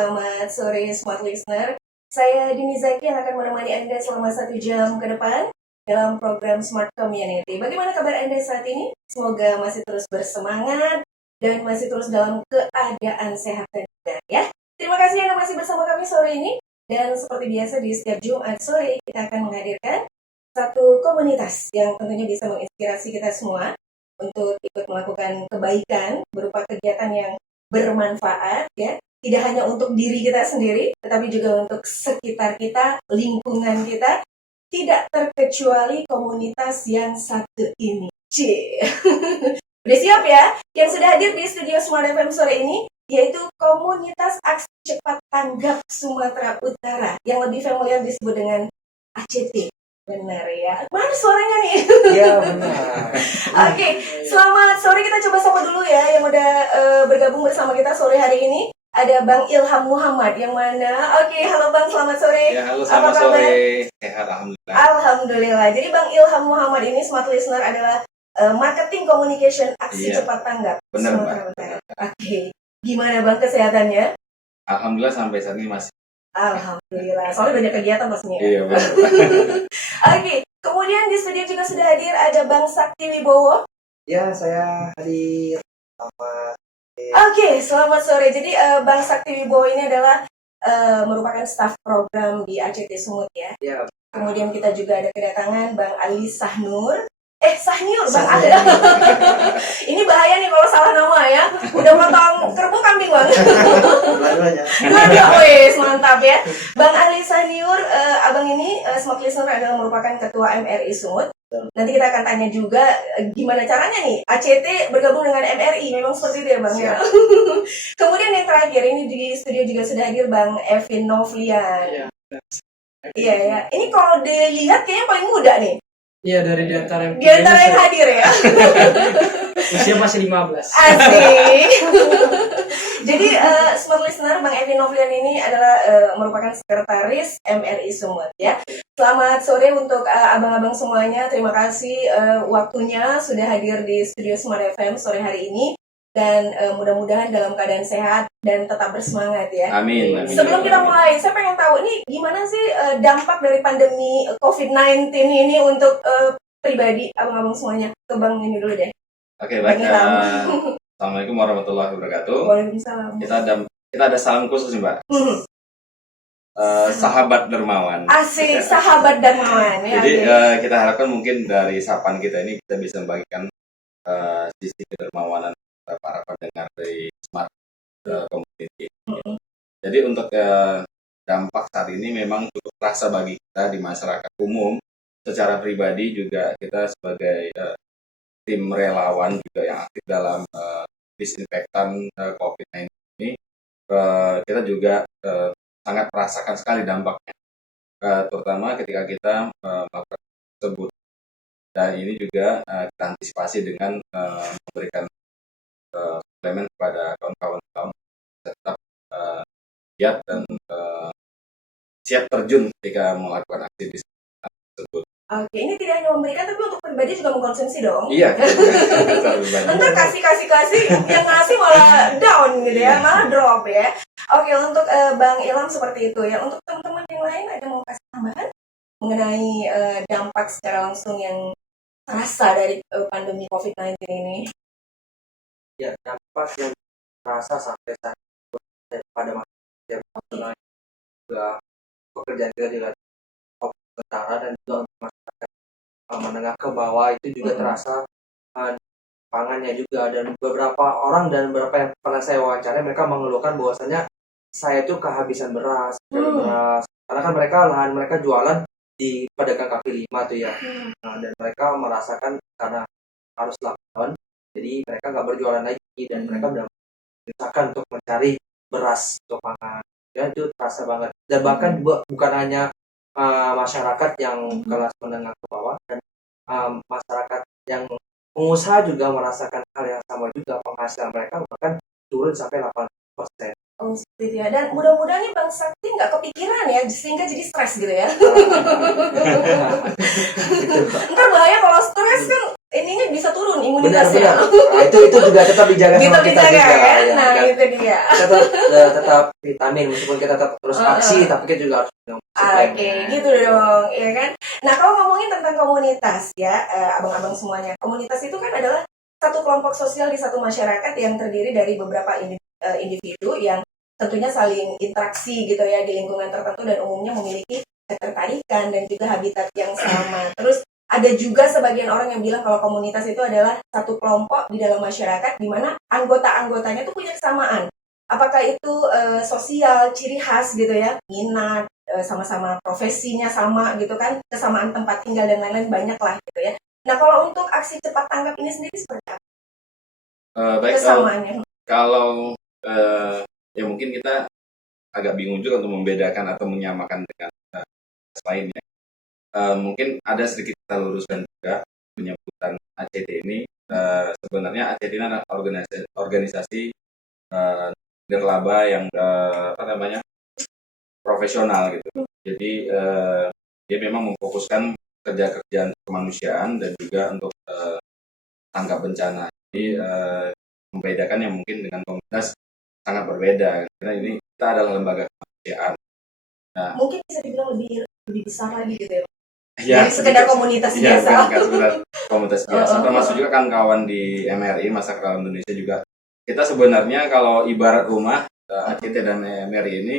selamat sore Smart Listener. Saya Dini Zaki yang akan menemani Anda selama 1 jam ke depan dalam program Smart Community. Bagaimana kabar Anda saat ini? Semoga masih terus bersemangat dan masih terus dalam keadaan sehat dan bugar ya. Terima kasih Anda masih bersama kami sore ini. Dan seperti biasa di setiap Jumat sore kita akan menghadirkan satu komunitas yang tentunya bisa menginspirasi kita semua untuk ikut melakukan kebaikan berupa kegiatan yang bermanfaat ya. Tidak hanya untuk diri kita sendiri, tetapi juga untuk sekitar kita, lingkungan kita. Tidak terkecuali komunitas yang satu ini. Udah siap ya? Yang sudah hadir di studio Smart FM sore ini yaitu komunitas aksi cepat tanggap Sumatera Utara yang lebih familiar disebut dengan ACT. Benar ya? Mana suaranya nih? Iya benar. Oke, selamat sore, kita coba sapa dulu ya yang udah bergabung bersama kita sore hari ini. Ada Bang Ilham Muhammad yang mana? Oke, halo Bang, selamat sore. Ya, halo, selamat sore. Sehat, alhamdulillah. Alhamdulillah. Jadi Bang Ilham Muhammad ini Smart Listener adalah marketing communication aksi cepat tanggap Sumatera Utara. Oke. Gimana Bang kesehatannya? Alhamdulillah sampai saat ini masih. Alhamdulillah. Soalnya banyak kegiatan pastinya. Iya benar. Oke. Kemudian di studio juga sudah hadir ada Bang Sakti Wibowo. Ya, saya hadir. Oke, selamat sore. Jadi Bang Sakti Wibowo ini adalah merupakan staf program di ACT Sumut ya. Ya. Kemudian kita juga ada kedatangan Bang Ali Sahnur. Sahnur, Bang Ali. Ini bahaya nih kalau salah nama ya. Udah potong kerbau kambing Bang. Dua-duanya. Wes, mantap ya. Bang Ali Sahnur, abang ini Smart Listener adalah merupakan ketua MRI Sumut. Nanti kita akan tanya juga gimana caranya nih ACT bergabung dengan MRI. Memang seperti itu ya Bang ya. Kemudian yang terakhir ini di studio juga sudah hadir Bang Evin Novlian. Iya ya. Ini kalau dilihat kayaknya paling muda nih. Iya, dari diantara yang hadir ya. Usia masih 15. Asik. Jadi Smart Listener Bang Evin Novlian ini adalah merupakan sekretaris MRI Sumut ya. Selamat sore untuk abang-abang semuanya. Terima kasih waktunya sudah hadir di studio Smart FM sore hari ini. Dan mudah-mudahan dalam keadaan sehat dan tetap bersemangat ya. Amin. Sebelum kita mulai, saya pengen tahu ini gimana sih dampak dari pandemi COVID-19 ini untuk pribadi abang-abang semuanya. Ke Bang ini dulu deh. Oke, baik. Assalamualaikum warahmatullahi wabarakatuh. Waalaikumsalam. Kita ada salam khusus nih, Mbak. Sahabat dermawan. Asik, sahabat dermawan ya. Jadi kita harapkan mungkin dari sapaan kita ini kita bisa membagikan sisi kedermawanan para pendengar dari Smart Community. Jadi untuk dampak saat ini memang cukup terasa bagi kita di masyarakat umum. Secara pribadi juga kita sebagai tim relawan juga yang aktif dalam disinfektan COVID-19 ini, kita juga sangat merasakan sekali dampaknya, terutama ketika kita melakukan tersebut. Dan ini juga kita antisipasi dengan memberikan suplemen kepada kawan-kawan tetap giat dan siap terjun ketika melakukan aksi tersebut. Oke, ini tidak hanya memberikan tapi untuk pribadi juga mengkonsumsi dong. Iya. Ntar kasih yang ngasih malah down gitu ya, malah drop ya. Oke, untuk Bang Ilham seperti itu ya. Untuk teman-teman yang lain ada mau kasih tambahan mengenai dampak secara langsung yang terasa dari pandemi COVID-19 ini? Ya, dampak yang terasa sampai saat pada masyarakat juga pekerjaan kita di utara dan juga untuk masyarakat menengah ke bawah itu juga terasa pangannya juga, dan beberapa orang dan beberapa yang pernah saya wawancara mereka mengeluhkan bahwasanya saya tuh kehabisan beras, karena kan lahan mereka jualan di pedagang kaki lima tuh ya. Dan mereka merasakan karena harus lockdown, jadi mereka nggak berjualan lagi dan mereka udah menyusahkan untuk mencari beras untuk pangan. Ya itu terasa banget. Dan bahkan bukan hanya masyarakat yang kelas menengah ke bawah, dan masyarakat yang pengusaha juga merasakan hal yang sama juga, penghasilan mereka bahkan turun sampai 8%. Oh, seperti ya. Dan mudah-mudahan nih Bang Sakti nggak kepikiran ya, sehingga jadi stres gitu ya. Ntar bahaya kalau stres kan ininya bisa turun Benar. imunitasnya. Nah, itu juga tetap dijaga Gitu sama kita dijaga juga. kan? Ya, Nah, kan? itu dia. Kita tetap vitamin meskipun kita tetap terus aksi, tapi kita juga harus minum suplemen. Oke, gitu dong, ya kan? Nah, kalau ngomongin tentang komunitas ya, abang-abang semuanya, komunitas itu kan adalah satu kelompok sosial di satu masyarakat yang terdiri dari beberapa individu yang tentunya saling interaksi gitu ya di lingkungan tertentu dan umumnya memiliki ketertarikan dan juga habitat yang sama. Terus ada juga sebagian orang yang bilang kalau komunitas itu adalah satu kelompok di dalam masyarakat di mana anggota-anggotanya itu punya kesamaan. Apakah itu sosial, ciri khas gitu ya, minat, sama-sama profesinya sama gitu kan, kesamaan tempat tinggal dan lain-lain banyak lah gitu ya. Nah kalau untuk aksi cepat tanggap ini sendiri seperti apa Baik, kesamaannya? kalau ya mungkin kita agak bingung juga untuk membedakan atau menyamakan dengan lainnya. Mungkin ada sedikit kita luruskan juga penyebutan ACT ini. Sebenarnya ACT ini adalah organisasi nirlaba yang profesional gitu. Jadi dia memang memfokuskan kerja-kerjaan kemanusiaan dan juga untuk tanggap bencana. Jadi membedakan yang mungkin dengan komunitas sangat berbeda karena ini kita adalah lembaga kemanusiaan. Nah, Mungkin bisa dibilang lebih besar lagi gitu ya. ya, Dari sekedar komunitas biasa. bukan sekedar komunitas biasa. Termasuk juga kan kawan di MRI, Masa Relawan Indonesia juga. Kita sebenarnya kalau ibarat rumah, ACT dan MRI ini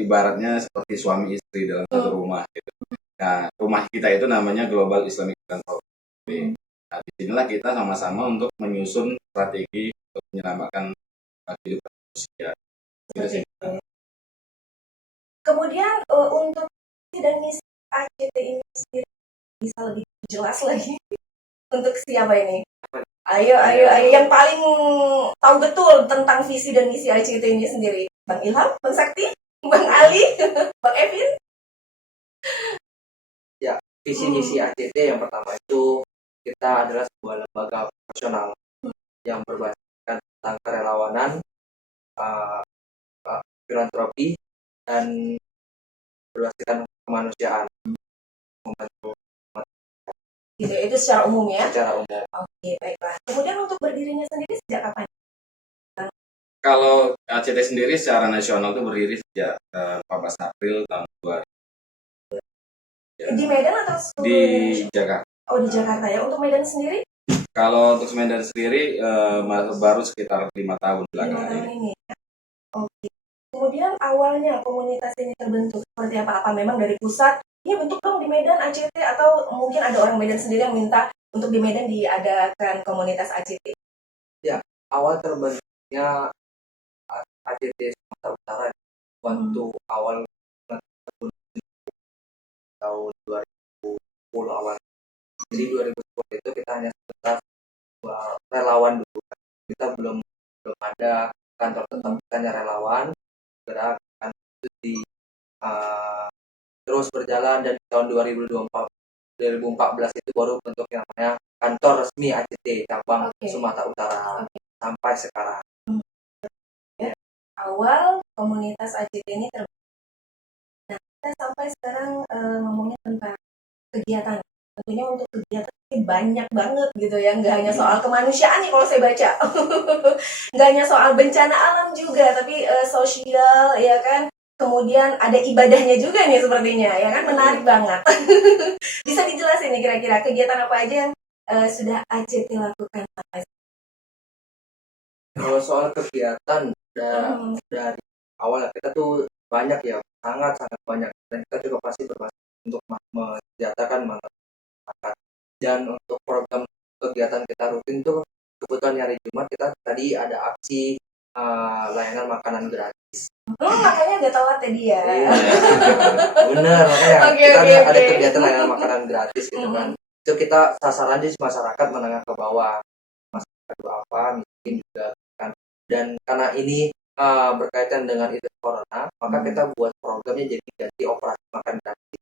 ibaratnya seperti suami istri dalam satu rumah gitu. Nah, rumah kita itu namanya Global Islamic Philanthropy. Nah, disinilah kita sama-sama untuk menyusun strategi untuk menyelamatkan kehidupan manusia. Gitu sih. Kemudian untuk visi dan misi ACT ini sendiri bisa lebih jelas lagi untuk siapa ini? Ayo, yang paling tahu betul tentang visi dan misi ACT ini sendiri. Bang Ilham, Bang Sakti, Bang Ali, Bang Evin. Ya, visi misi ACT yang pertama itu kita adalah sebuah lembaga profesional yang berbasiskan tentang kerelawanan, filantropi, dan berbasiskan kemanusiaan, membantu Gitu, itu secara umum ya. secara umum. Oke, baiklah. Kemudian untuk berdirinya sendiri sejak kapan? Kalau ACT sendiri secara nasional itu berdiri sejak 14 April tahun 2000 Di Medan atau seluruh di Indonesia? Jakarta. Oh, di Jakarta ya. Untuk Medan sendiri? Kalau untuk Medan sendiri baru sekitar 5 tahun 5 belakangan tahun ini. ini ya. Oke. Kemudian awalnya komunitas ini terbentuk seperti apa? Apa memang dari pusat? Ini bentuk dong di Medan ACT atau mungkin ada orang Medan sendiri yang minta untuk di Medan diadakan komunitas ACT? Awal terbentuknya ACT Sumatera Utara waktu awal tahun 2010 awal. Jadi 2010 itu kita hanya sebatas relawan dulu. Kita belum ada kantor tetap, kita hanya relawan. Gerakan itu terus berjalan dan tahun 2014 itu baru bentuk yang namanya kantor resmi ACT cabang Sumatera Utara sampai sekarang. Awal komunitas ACT ini terbentuk. Nah, kita sampai sekarang ngomongnya tentang kegiatan. Tentunya untuk kegiatan ini banyak banget gitu ya, nggak hanya soal kemanusiaan nih kalau saya baca. Nggak hanya soal bencana alam juga, tapi sosial ya kan. Kemudian ada ibadahnya juga nih sepertinya, ya kan, menarik banget. Bisa dijelasin nih kira-kira kegiatan apa aja yang sudah ACT lakukan sampai Kalau soal kegiatan dari awal kita tuh banyak ya, sangat banyak, dan kita juga pasti berbasis untuk mensejahterakan masyarakat. Dan untuk program kegiatan kita rutin tuh kebetulan hari Jumat kita tadi ada aksi layanan makanan gratis. Makanya agak telat ya dia. Iya, bener, makanya kita ada kegiatan layanan makanan gratis gitu kan. Itu kita sasaran di masyarakat menengah ke bawah, masyarakat apa miskin juga kan. Dan karena ini berkaitan dengan itu corona, maka kita buat programnya jadi ganti operasi makan gratis.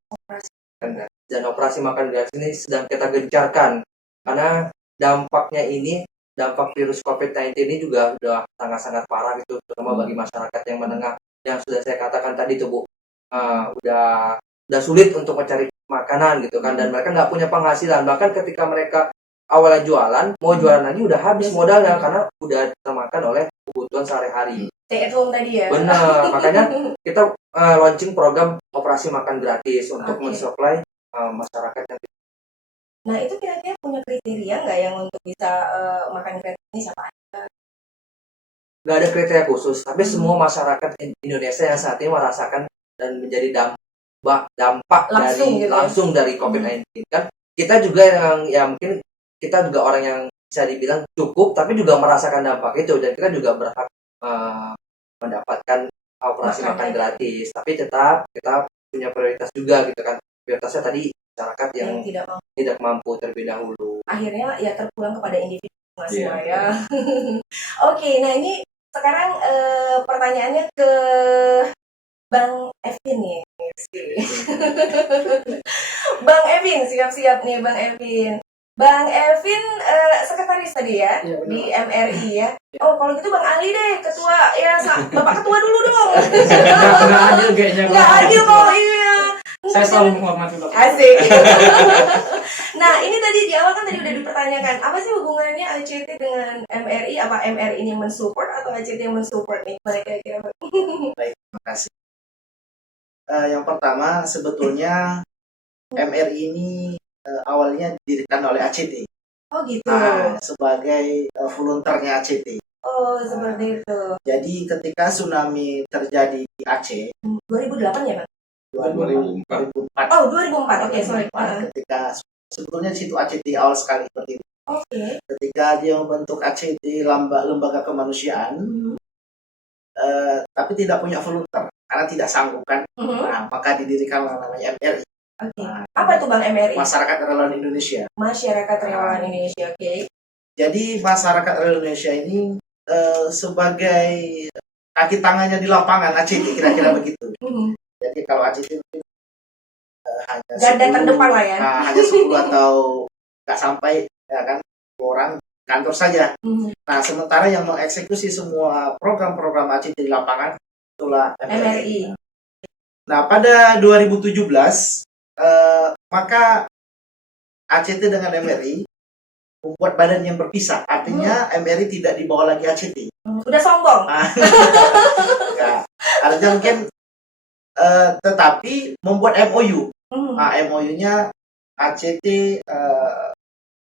Dan operasi makan gratis ini sedang kita gencarkan karena dampak virus COVID-19 ini juga sudah sangat-sangat parah gitu, terutama bagi masyarakat yang menengah yang sudah saya katakan tadi tuh Bu, udah sulit untuk mencari makanan gitu kan, dan mereka nggak punya penghasilan, bahkan ketika mereka awalnya jualan, mau jualan lagi udah habis modalnya karena udah termakan oleh kebutuhan sehari-hari. Stay at home tadi ya. Benar, makanya kita launching program operasi makan gratis untuk Oke. mensuplai masyarakat yang Nah itu kira-kira punya kriteria nggak yang untuk bisa makan gratis ini siapa aja? nggak ada kriteria khusus, tapi semua masyarakat Indonesia yang saat ini merasakan dan menjadi dampak Langsung dari gitu ya? langsung dari COVID-19 kan. Kita juga yang ya mungkin kita juga orang yang bisa dibilang cukup, tapi juga merasakan dampak itu dan kita juga berhak mendapatkan operasi makan gratis. Tapi tetap kita punya prioritas juga gitu kan. Prioritasnya tadi masyarakat yang Yang tidak mampu terlebih dahulu. akhirnya ya terpulang kepada individu masing Iya. ya. Oke, nah ini sekarang pertanyaannya ke Bang Evin nih. Bang Evin, siap-siap nih Bang Evin. Bang Evin sekretaris tadi ya Iya, benar. di MRI ya. Oh kalau gitu Bang Ali deh ketua ya Bapak ketua dulu dong. Nggak adil kayaknya. Nggak adil kok iya. Saya selalu menghormati Bapak. Asik. Nah ini tadi di awal kan tadi udah dipertanyakan apa sih hubungannya ACT dengan MRI? Apa MRI ini mensupport atau ACT yang mensupport nih? Mereka kira-kira. Terima kasih. Yang pertama sebetulnya MRI ini awalnya didirikan oleh ACT Oh gitu. sebagai volunteernya ACT. Oh seperti itu. Jadi ketika tsunami terjadi di Aceh 2008 ya Bang? 2004. 2004, Oh 2004. Oke sorry. ketika sebetulnya di situ ACT awal sekali berdiri. Oke. Ketika dia membentuk ACT lembaga kemanusiaan, tapi tidak punya volunteer karena tidak sanggup kan. Nah, maka didirikanlah namanya MRI. Oke. Apa itu Bang MRI? Masyarakat Relawan Indonesia. Masyarakat Relawan Indonesia. Oke. Jadi masyarakat Relawan Indonesia ini sebagai kaki tangannya di lapangan ACT kira-kira begitu. Jadi kalau ACT mungkin hanya Garda 10, terdepan lah ya. hanya 10 atau nggak sampai ya kan orang kantor saja. Nah sementara yang mengeksekusi semua program-program ACT di lapangan itulah MRI. Nah pada 2017 maka ACT dengan MRI membuat badan yang berpisah. Artinya MRI tidak dibawa lagi ACT. Udah sombong. Ya, artinya mungkin tetapi membuat MOU. MOU-nya ACT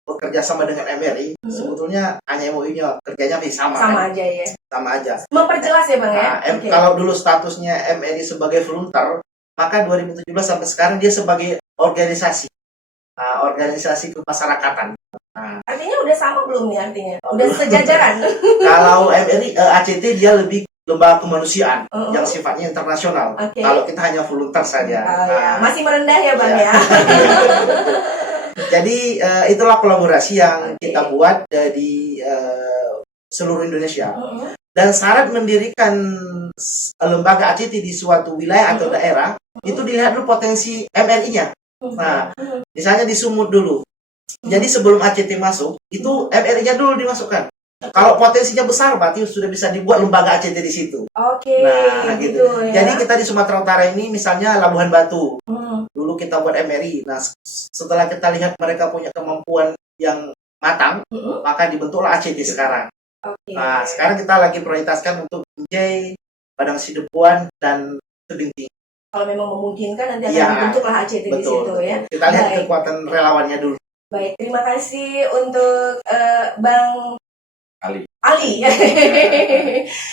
bekerja sama dengan MRI. Sebetulnya hanya MOU-nya kerjanya sama. Sama kan? aja ya. Sama aja. Memperjelas ya Bang ya. Nah, Oke. kalau dulu statusnya MRI sebagai volunteer, maka 2017 sampai sekarang dia sebagai organisasi. Organisasi kemasyarakatan. Nah, Artinya udah sama belum nih artinya? Udah sejajaran. kalau MRI ACT dia lebih lembaga kemanusiaan Uh-uh. yang sifatnya internasional. Oke. Kalau kita hanya volunteer saja. Oh, ya. Nah, Masih merendah ya Bang Iya. ya. Jadi itulah kolaborasi yang Oke. kita buat dari seluruh Indonesia. Dan syarat mendirikan lembaga ACT di suatu wilayah atau daerah itu dilihat dulu potensi MRI-nya. Nah, misalnya di Sumut dulu. Jadi sebelum ACT masuk, itu MRI-nya dulu dimasukkan. Kalau potensinya besar, berarti sudah bisa dibuat lembaga ACT di situ. Oke. Nah, gitu. Ya. Jadi kita di Sumatera Utara ini, misalnya Labuhan Batu, Hmm. dulu kita buat MRI. Nah, setelah kita lihat mereka punya kemampuan yang matang, maka dibentuklah ACT sekarang. Oke. Nah, sekarang kita lagi prioritaskan untuk Binjai, Padang Sidempuan, dan Tebing. Kalau memang memungkinkan nanti akan Iya, dibentuklah ACT di Betul. situ ya. Kita lihat Baik. kekuatan relawannya dulu. Baik, terima kasih untuk Bang Ali. Ali,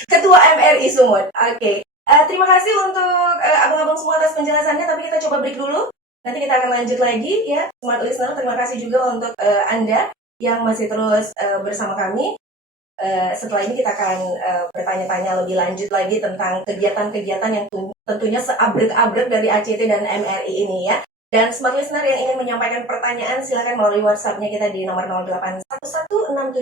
Ketua MRI Sumut. Oke, terima kasih untuk abang-abang semua atas penjelasannya. Tapi kita coba break dulu. Nanti kita akan lanjut lagi ya, Smart Listener. Terima kasih juga untuk Anda yang masih terus bersama kami. Setelah ini kita akan bertanya-tanya lebih lanjut lagi tentang kegiatan-kegiatan yang tentunya seabrek-abrek dari ACT dan MRI ini ya. Dan Smart Listener yang ingin menyampaikan pertanyaan silakan melalui WhatsApp-nya kita di nomor 0811671018.